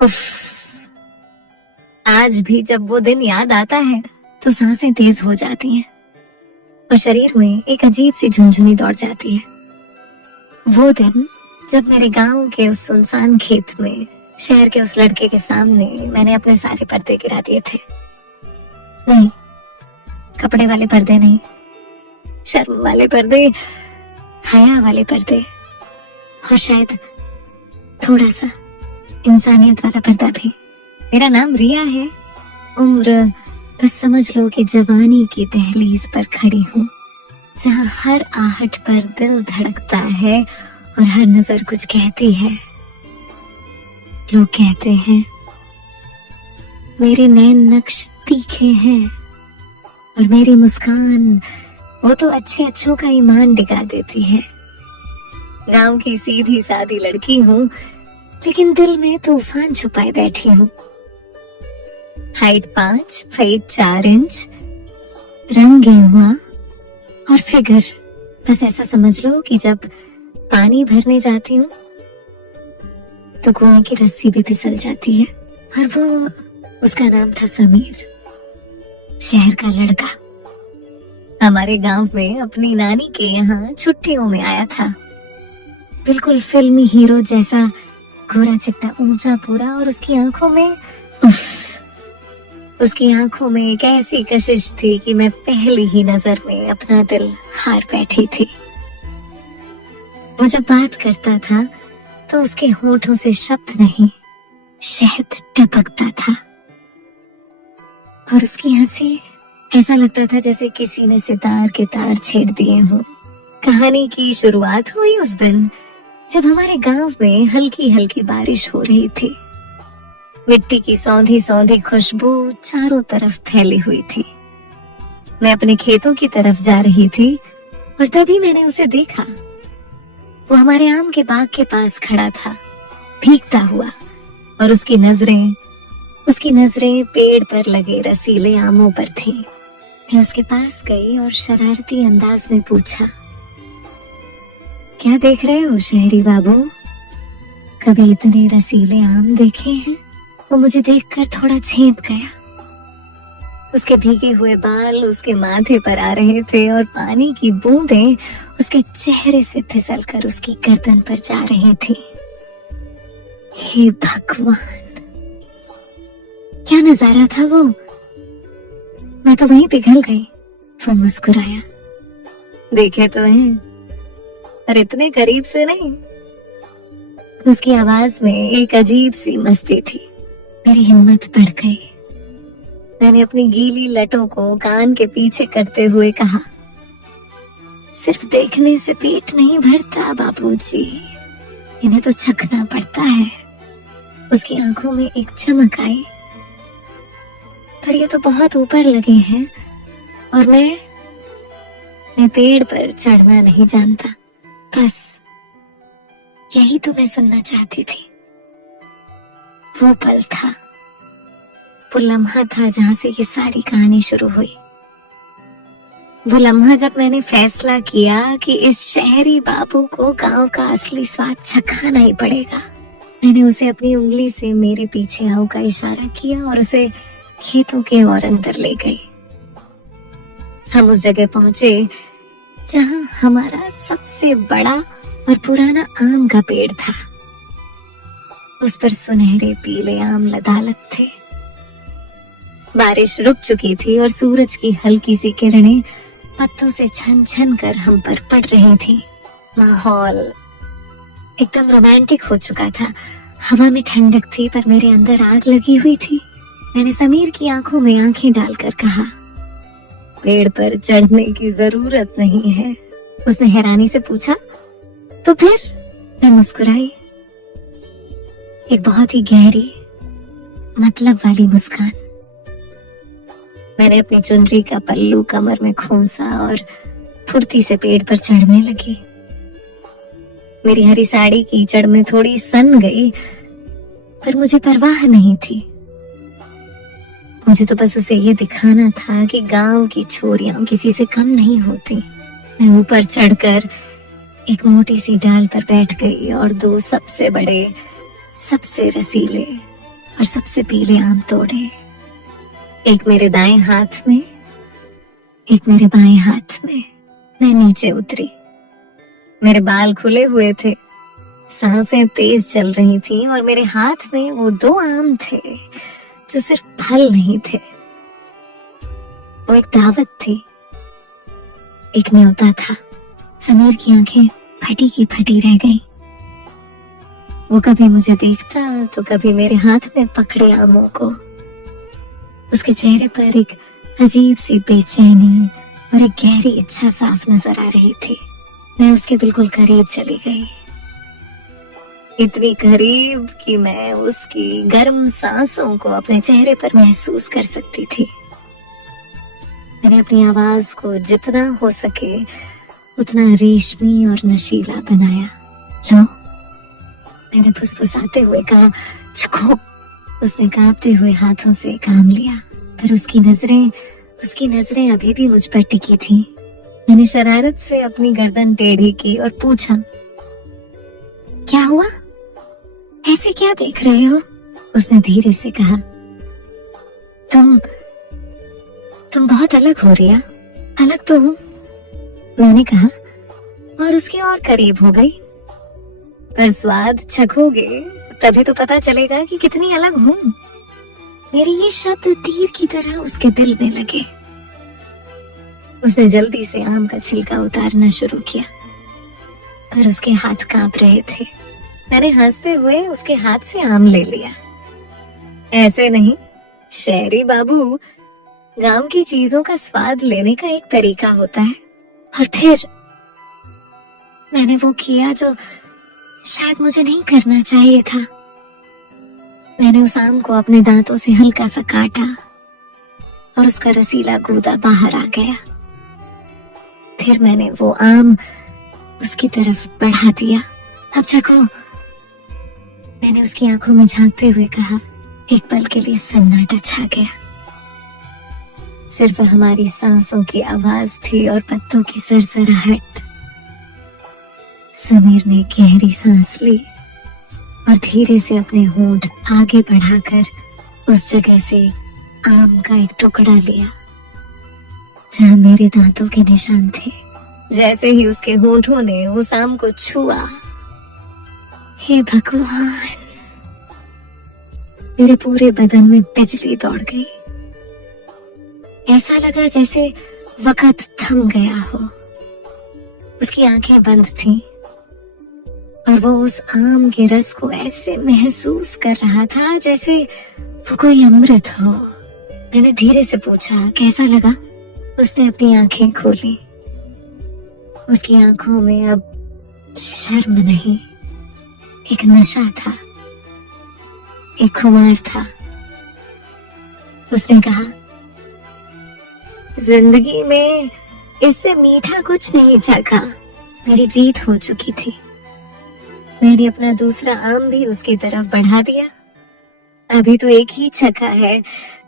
उफ, आज भी जब वो दिन याद आता है तो सांसें तेज हो जाती हैं और शरीर में एक अजीब सी झुनझुनी दौड़ जाती है। वो दिन जब मेरे गांव के उस सुनसान खेत में शहर के उस लड़के के सामने मैंने अपने सारे पर्दे गिरा दिए थे। नहीं, कपड़े वाले पर्दे नहीं, शर्म वाले पर्दे, हया वाले पर्दे, और शायद थोड़ा सा इंसानियत वाला पर्दा भी। मेरा नाम रिया है, उम्र बस समझ लो कि जवानी की दहलीज पर खड़ी हूँ, जहाँ हर आहट पर दिल धड़कता है और हर नजर कुछ कहती है। लोग कहते हैं मेरे नैन नक्श तीखे हैं और मेरी मुस्कान वो तो अच्छे अच्छों का ईमान डिगा देती है। गांव की सीधी सादी लड़की हूँ, लेकिन दिल में तूफान छुपाए बैठी हूँ। हाइट 5 फीट 4 इंच, रंग गेहुआ और फिगर बस ऐसा समझ लो कि जब पानी भरने जाती हूँ तो कुएं की रस्सी भी फिसल जाती है। और वो, उसका नाम था समीर, शहर का लड़का। हमारे गांव में अपनी नानी के यहाँ छुट्टियों में आया था। बिल्कुल फिल्मी हीरो जैसा, गोरा चिट्टा, ऊंचा पूरा, और उसकी आंखों में उसकी आंखों में एक ऐसी कशिश थी कि मैं पहली ही नजर में अपना दिल हार बैठी थी। वो जब बात करता था तो उसके होठों से शब्द नहीं, शहद टपकता था, और उसकी हंसी ऐसा लगता था जैसे किसी ने सितार के तार छेड़ दिए हों। कहानी की शुरुआत हुई उस दिन जब हमारे गांव में हल्की हल्की बारिश हो रही थी। मिट्टी की सौंधी सौंधी खुशबू चारों तरफ फैली हुई थी। मैं अपने खेतों की तरफ जा रही थी और तभी मैंने उसे देखा। वो हमारे आम के बाग के पास खड़ा था, भीगता हुआ, और उसकी नजरें पेड़ पर लगे रसीले आमों पर थीं। मैं उसके पास गई और शरारती अंदाज में पूछा, क्या देख रहे हो शहरी बाबू? कभी इतने रसीले आम देखे हैं? वो मुझे देखकर थोड़ा झेप गया। उसके भीगे हुए बाल उसके माथे पर आ रहे थे और पानी की बूंदें उसके चेहरे से फिसलकर उसकी गर्दन पर जा रही थी। हे भगवान, क्या नजारा था वो! मैं तो वहीं पिघल गई। वो मुस्कुराया, देखे तो हैं, पर इतने करीब से नहीं। उसकी आवाज में एक अजीब सी मस्ती थी। मेरी हिम्मत बढ़ गई। मैंने अपनी गीली लटों को कान के पीछे करते हुए कहा, सिर्फ देखने से पेट नहीं भरता बाबूजी, इन्हें तो चखना पड़ता है। उसकी आंखों में एक चमक आई, पर ये तो बहुत ऊपर लगे हैं और मैं पेड़ पर चढ़ना नहीं जानता। बस यही तो मैं सुनना चाहती थी। वो पल था, वो लम्हा था जहां से ये सारी कहानी शुरू हुई। वो लम्हा जब मैंने फैसला किया कि इस शहरी बाबू को गांव का असली स्वाद चखाना ही पड़ेगा। मैंने उसे अपनी उंगली से मेरे पीछे आओ का इशारा किया और उसे खेतों के और अंदर ले गई। हम उस जगह पहुंचे जहां हमारा सबसे बड़ा और पुराना आम का पेड़ था। उस पर सुनहरे पीले आम लदालत थे। बारिश रुक चुकी थी और सूरज की हल्की सी किरणें पत्तों से छन छन कर हम पर पड़ रही थी। माहौल एकदम रोमांटिक हो चुका था। हवा में ठंडक थी पर मेरे अंदर आग लगी हुई थी। मैंने समीर की आंखों में आंखें डालकर कहा, पेड़ पर चढ़ने की जरूरत नहीं है। उसने हैरानी से पूछा, तो फिर? मैं मुस्कुराई, एक बहुत ही गहरी मतलब वाली मुस्कान। मैंने अपनी चुनरी का पल्लू कमर में खोसा और फुर्ती से पेड़ पर चढ़ने लगी। मेरी हरी साड़ी कीचड़ में थोड़ी सन गई, पर मुझे परवाह नहीं थी। मुझे तो बस उसे ये दिखाना था कि गांव की छोरियां किसी से कम नहीं होती। मैं ऊपर चढ़कर एक मोटी सी डाल पर बैठ गई और दो सबसे बड़े, सबसे रसीले और सबसे पीले आम तोड़े, एक मेरे दाएं हाथ में, एक मेरे बाएं हाथ में। मैं नीचे उतरी। मेरे बाल खुले हुए थे, सांसें तेज चल रही थी और मेरे हाथ में वो 2 आम थे जो सिर्फ फल नहीं थे, वो एक दावत थी, एक न्योता था। समीर की आंखें फटी की फटी रह गईं। वो कभी मुझे देखता तो कभी मेरे हाथ में पकड़े आमों को। उसके चेहरे पर एक अजीब सी बेचैनी और एक गहरी इच्छा साफ नजर आ रही थी। मैं उसके बिल्कुल करीब चली गई, इतनी करीब कि मैं उसकी गर्म सांसों को अपने चेहरे पर महसूस कर सकती थी। मैंने अपनी आवाज को जितना हो सके उतना रेशमी और नशीला बनाया। लो, मैंने फुसफुसाते हुए कहा। छुको। उसने कांपते हुए हाथों से काम लिया, पर उसकी नजरें अभी भी मुझ पर टिकी थी। मैंने शरारत से अपनी गर्दन टेढ़ी की और पूछा, क्या हुआ? ऐसे क्या देख रहे हो? उसने धीरे से कहा, तुम बहुत अलग हो रिया। अलग तो हूं, मैंने कहा और उसके और करीब हो गई। पर स्वाद चखोगे तभी तो पता चलेगा कि कितनी अलग हूं। मेरे ये शब्द तीर की तरह उसके दिल में लगे। उसने जल्दी से आम का छिलका उतारना शुरू किया, पर उसके हाथ कांप रहे थे। मैंने हंसते हुए उसके हाथ से आम ले लिया। ऐसे नहीं शहरी बाबू, गांव की चीजों का स्वाद लेने का एक तरीका होता है। और फिर मैंने वो किया जो शायद मुझे नहीं करना चाहिए था। मैंने उस आम को अपने दांतों से हल्का सा काटा और उसका रसीला गूदा बाहर आ गया। फिर मैंने वो आम उसकी तरफ बढ़ा दिया। अब चखो, मैंने उसकी आंखों में झांकते हुए कहा। एक पल के लिए सन्नाटा छा गया। सिर्फ हमारी सांसों की आवाज थी और पत्तों की सरसराहट। समीर ने गहरी सांस ली और धीरे से अपने होंठ आगे बढ़ाकर उस जगह से आम का एक टुकड़ा लिया जहां मेरे दांतों के निशान थे। जैसे ही उसके होंठों ने उस आम को छुआ, हे भगवान, मेरे पूरे बदन में बिजली दौड़ गई। ऐसा लगा जैसे वक्त थम गया हो। उसकी आंखें बंद थीं और वो उस आम के रस को ऐसे महसूस कर रहा था जैसे वो कोई अमृत हो। मैंने धीरे से पूछा, कैसा लगा? उसने अपनी आंखें खोली। उसकी आंखों में अब शर्म नहीं, एक नशा था, एक खुमार था। उसने कहा, जिंदगी में इससे मीठा कुछ नहीं चखा। मेरी जीत हो चुकी थी। मैंने अपना दूसरा आम भी उसकी तरफ बढ़ा दिया। अभी तो एक ही चखा है,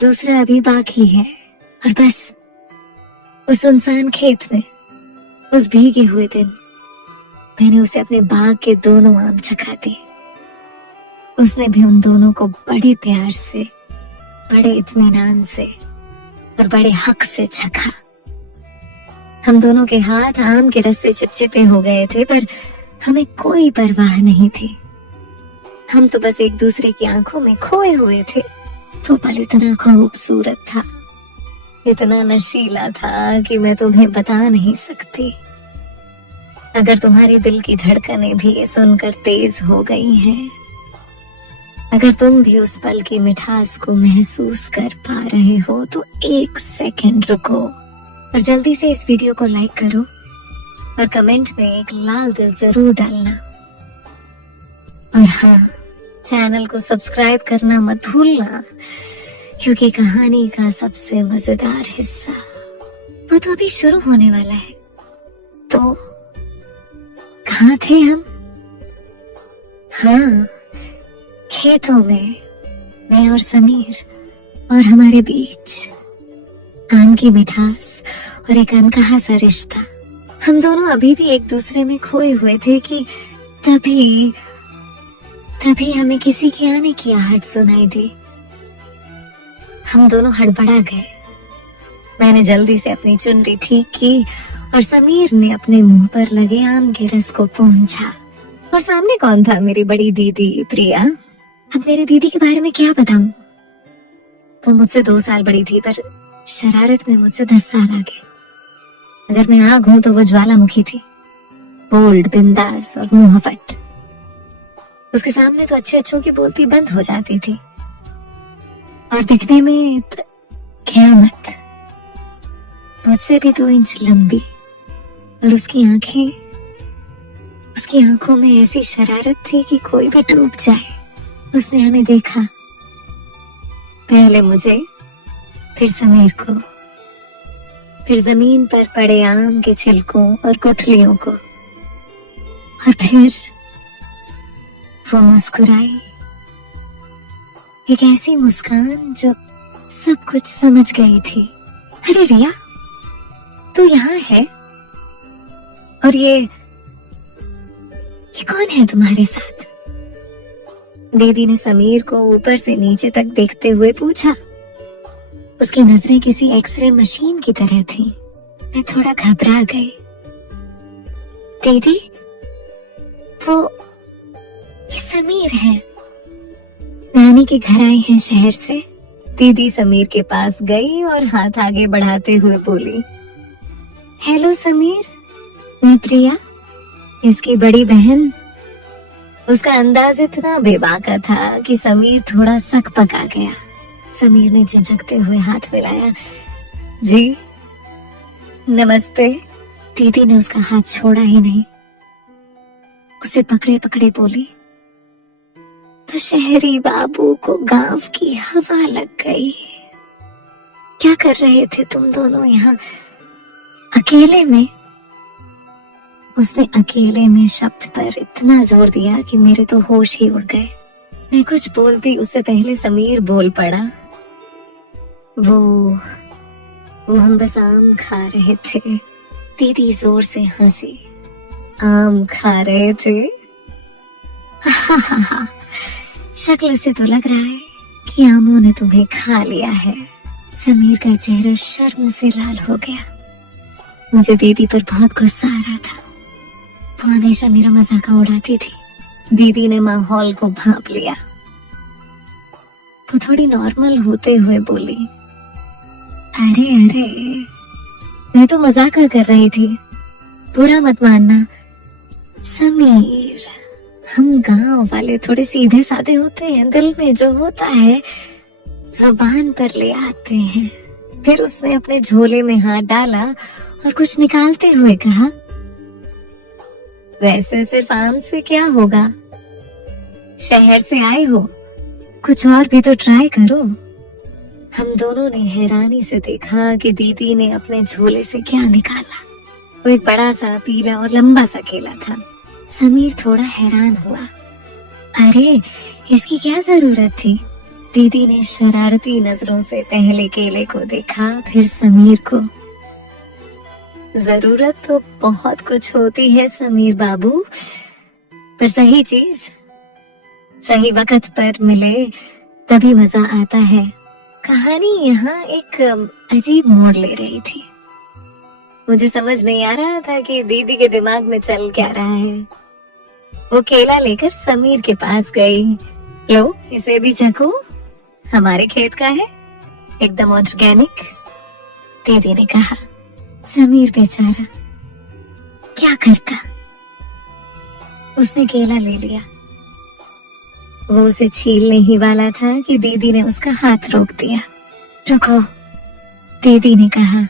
दूसरा अभी बाकी है। और बस उस सुनसान खेत में, उस भीगे हुए दिन, मैंने उसे अपने बाग के दोनों आम चखा दिए। उसने भी उन दोनों को बड़े प्यार से, बड़े इत्मीनान से और बड़े हक से चखा। हम दोनों के हाथ आम के रस से चिपचिपे हो गए थे, पर हमें कोई परवाह नहीं थी। हम तो बस एक दूसरे की आंखों में खोए हुए थे। वो पल इतना खूबसूरत था, इतना नशीला था कि मैं तुम्हें बता नहीं सकती। अगर तुम्हारे दिल की धड़कनें भी ये सुनकर तेज हो गई हैं, अगर तुम भी उस पल की मिठास को महसूस कर पा रहे हो, तो 1 सेकंड रुको और जल्दी से इस वीडियो को लाइक करो और कमेंट में एक लाल दिल जरूर डालना। और हाँ, चैनल को सब्सक्राइब करना मत भूलना, क्योंकि कहानी का सबसे मजेदार हिस्सा वो तो अभी शुरू होने वाला है। तो कहाँ थे हम? हाँ, खेतों में, मैं और समीर, और हमारे बीच आम की मिठास और एक अनकहा सा रिश्ता। हम दोनों अभी भी एक दूसरे में खोए हुए थे कि तभी तभी हमें किसी के आने की आहट सुनाई दी। हम दोनों हड़बड़ा गए। मैंने जल्दी से अपनी चुनरी ठीक की और समीर ने अपने मुंह पर लगे आम के रस को पोंछा। और सामने कौन था? मेरी बड़ी दीदी प्रिया। अब मेरी दीदी के बारे में क्या बताऊं? वो मुझसे 2 साल बड़ी थी, पर शरारत में मुझसे 10 साल आगे। अगर मैं आग हूं तो वो ज्वालामुखी थी, बोल्ड, बिंदास और मुंहफट। उसके सामने तो अच्छे अच्छों की बोलती बंद हो जाती थी और दिखने में क़यामत। मुझसे भी 2 इंच लंबी और उसकी आंखों में ऐसी शरारत थी कि कोई भी डूब जाए। उसने हमें देखा, पहले मुझे, फिर समीर को, फिर जमीन पर पड़े आम के छिलकों और गुठलियों को, और फिर वो मुस्कुराई। एक ऐसी मुस्कान जो सब कुछ समझ गई थी। अरे रिया, तू यहाँ है? और ये कौन है तुम्हारे साथ? दीदी ने समीर को ऊपर से नीचे तक देखते हुए पूछा। उसकी नजरें किसी एक्सरे मशीन की तरह थी। मैं थोड़ा घबरा गई। दीदी, ये समीर है। नानी के घर आए हैं शहर से। दीदी समीर के पास गई और हाथ आगे बढ़ाते हुए बोली, हेलो समीर, मैं प्रिया, इसकी बड़ी बहन। उसका अंदाज इतना बेबाका था कि समीर थोड़ा सक पका गया। समीर ने झिझकते हुए हाथ मिलाया। जी नमस्ते। दीदी ने उसका हाथ छोड़ा ही नहीं। उसे पकड़े पकड़े बोली, तो शहरी बाबू को गांव की हवा लग गई। क्या कर रहे थे तुम दोनों यहाँ अकेले में? उसने अकेले में शब्द पर इतना जोर दिया कि मेरे तो होश ही उड़ गए। मैं कुछ बोलती उससे पहले समीर बोल पड़ा। वो हम बस आम खा रहे थे। दीदी जोर से हंसी। आम खा रहे थे? शक्ल से तो लग रहा है कि आमों ने तुम्हें खा लिया है। समीर का चेहरा शर्म से लाल हो गया। मुझे दीदी पर बहुत गुस्सा आ रहा था। वो हमेशा मेरा मजाक उड़ाती थी। दीदी ने माहौल को भांप लिया। वो थोड़ी नॉर्मल होते हुए बोली, अरे मैं तो मजाक कर रही थी, बुरा मत मानना। समीर, हम गांव वाले थोड़े सीधे साधे होते हैं। दिल में जो होता है जुबान पर ले आते हैं। फिर उसने अपने झोले में हाथ डाला और कुछ निकालते हुए कहा, वैसे सिर्फ आम से क्या होगा? शहर से आए हो, कुछ और भी तो ट्राई करो। हम दोनों ने हैरानी से देखा कि दीदी ने अपने झोले से क्या निकाला। वो एक बड़ा सा पीला और लंबा सा केला था। समीर थोड़ा हैरान हुआ। अरे इसकी क्या जरूरत थी? दीदी ने शरारती नजरों से पहले केले को देखा, फिर समीर को। जरूरत तो बहुत कुछ होती है समीर बाबू, पर सही चीज सही वक्त पर मिले तभी मजा आता है। कहानी यहाँ एक अजीब मोड़ ले रही थी। मुझे समझ नहीं आ रहा था कि दीदी के दिमाग में चल क्या रहा है। वो केला लेकर समीर के पास गई। लो, इसे भी चखो, हमारे खेत का है, एकदम ऑर्गेनिक, दीदी ने कहा। समीर बेचारा क्या करता? उसने केला ले लिया। वो उसे छीलने ही वाला था कि दीदी ने उसका हाथ रोक दिया। रुको, दीदी ने कहा।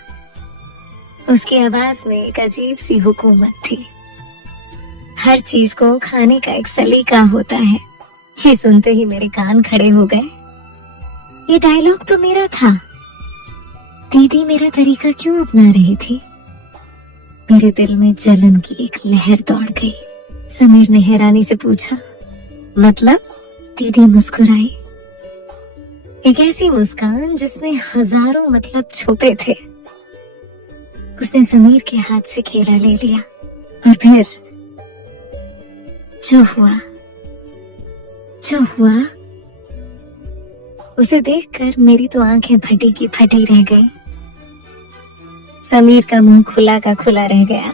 उसकी आवाज में एक अजीब सी हुकूमत थी। हर चीज को खाने का एक सलीका होता है। ये सुनते ही मेरे कान खड़े हो गए। ये डायलॉग तो मेरा था। दीदी मेरा तरीका क्यों अपना रही थी? मेरे दिल में जलन की एक लहर दौड़ गई। समीर ने हैरानी से पूछा, मतलब? दीदी मुस्कुराई, एक ऐसी मुस्कान जिसमें हजारों मतलब छुपे थे। उसने समीर के हाथ से केला ले लिया और फिर जो हुआ जो हुआ उसे देखकर मेरी तो आंखें फटी की फटी रह गई। समीर का मुंह खुला का खुला रह गया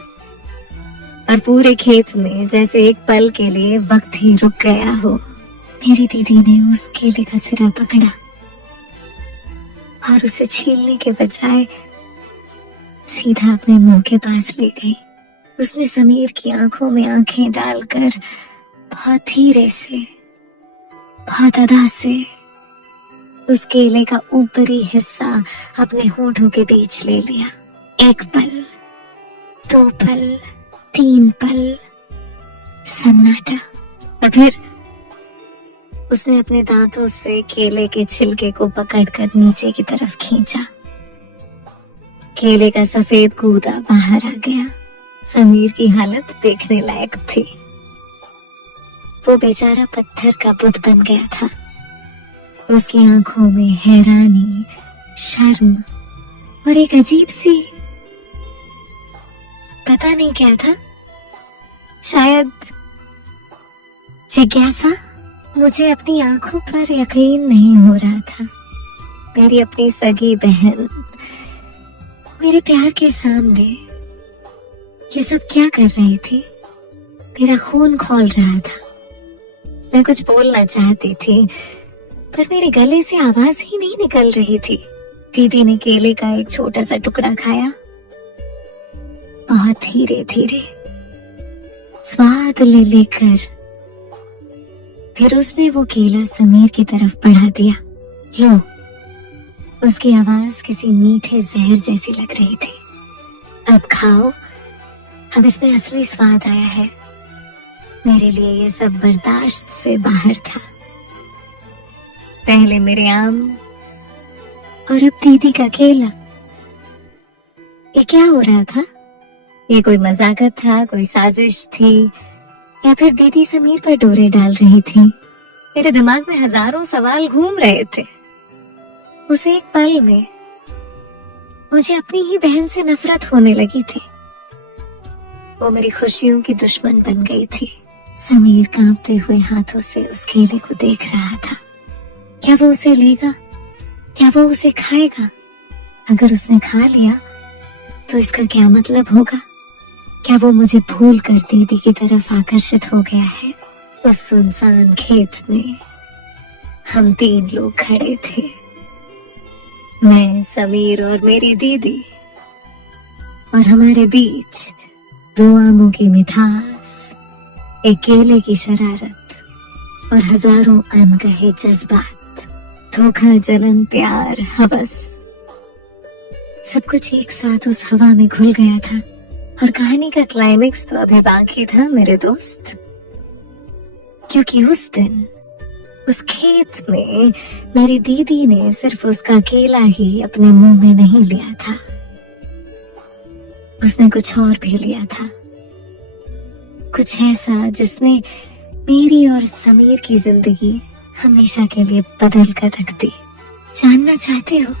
और पूरे खेत में जैसे एक पल के लिए वक्त ही रुक गया हो। मेरी दीदी ने उस केले का सिरा पकड़ा और उसे छीलने के बजाय सीधा अपने मुंह के पास ले गई। उसने समीर की आंखों में आंखें डालकर बहुत धीरे से, बहुत अदा से उस केले का ऊपरी हिस्सा अपने होठों के बीच ले लिया। 1 पल, 2 पल, 3 पल, सन्नाटा। और फिर उसने अपने दांतों से केले के छिलके को पकड़कर नीचे की तरफ खींचा। केले का सफेद गूदा बाहर आ गया। समीर की हालत देखने लायक थी। वो बेचारा पत्थर का बुत बन गया था। उसकी आंखों में हैरानी, शर्म और एक अजीब सी, पता नहीं क्या था, शायद जिज्ञासा। मुझे अपनी आंखों पर यकीन नहीं हो रहा था। मेरी अपनी सगी बहन मेरे प्यार के सामने ये सब क्या कर रही थी। मेरा खून खौल रहा था। मैं कुछ बोलना चाहती थी पर मेरे गले से आवाज ही नहीं निकल रही थी। दीदी ने केले का एक छोटा सा टुकड़ा खाया, बहुत धीरे धीरे स्वाद ले लेकर फिर उसने वो केला समीर की तरफ बढ़ा दिया। लो, उसकी आवाज किसी मीठे जहर जैसी लग रही थी। अब खाओ, अब इसमें असली स्वाद आया है। मेरे लिए ये सब बर्दाश्त से बाहर था। पहले मेरे आम और अब दीदी का केला। ये क्या हो रहा था? ये कोई मजाकत था, कोई साजिश थी, या फिर दीदी समीर पर डोरे डाल रही थी? मेरे दिमाग में हजारों सवाल घूम रहे थे। उस एक पल में मुझे अपनी ही बहन से नफरत होने लगी थी। वो मेरी खुशियों की दुश्मन बन गई थी। समीर कांपते हुए हाथों से उस केले को देख रहा था। क्या वो उसे लेगा? क्या वो उसे खाएगा? अगर उसने खा लिया तो इसका क्या मतलब होगा? क्या वो मुझे भूल कर दीदी की तरफ आकर्षित हो गया है? उस सुनसान खेत में हम 3 लोग खड़े थे, मैं, समीर और मेरी दीदी, और हमारे बीच 2 आमों की मिठास, एक केले की शरारत और हजारों अनकहे जज्बात, धोखा, जलन, प्यार, हवस, सब कुछ एक साथ उस हवा में घुल गया था। और कहानी का क्लाइमेक्स तो अभी बाकी था मेरे दोस्त, क्योंकि उस दिन उस खेत में मेरी दीदी ने सिर्फ उसका केला ही अपने मुंह में नहीं लिया था, उसने कुछ और भी लिया था। कुछ ऐसा जिसने मेरी और समीर की जिंदगी हमेशा के लिए बदल कर रख दी। जानना चाहते हो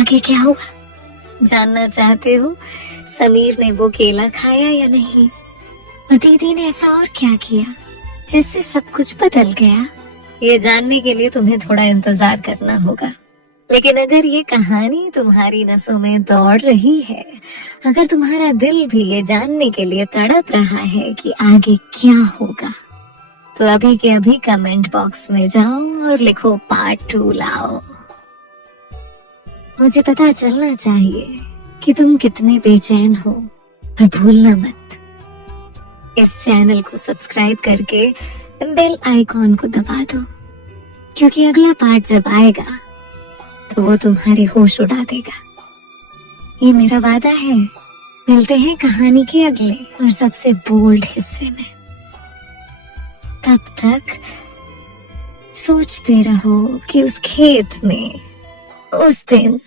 आगे क्या हुआ? जानना चाहते हो समीर ने वो केला खाया या नहीं? और दीदी ने ऐसा और क्या किया जिससे सब कुछ बदल गया? ये जानने के लिए तुम्हें थोड़ा इंतजार करना होगा। लेकिन अगर ये कहानी तुम्हारी नसों में दौड़ रही है, अगर तुम्हारा दिल भी ये जानने के लिए तड़प रहा है कि आगे क्या होगा, तो अभी के अभी कमेंट बॉक्स में जाओ और लिखो पार्ट 2 लाओ। मुझे पता चलना चाहिए कि तुम कितने बेचैन हो। और भूलना मत, इस चैनल को सब्सक्राइब करके बेल आइकॉन को दबा दो, क्योंकि अगला पार्ट जब आएगा तो वो तुम्हारे होश उड़ा देगा। ये मेरा वादा है। मिलते हैं कहानी के अगले और सबसे बोल्ड हिस्से में। तब तक सोचते रहो कि उस खेत में उस दिन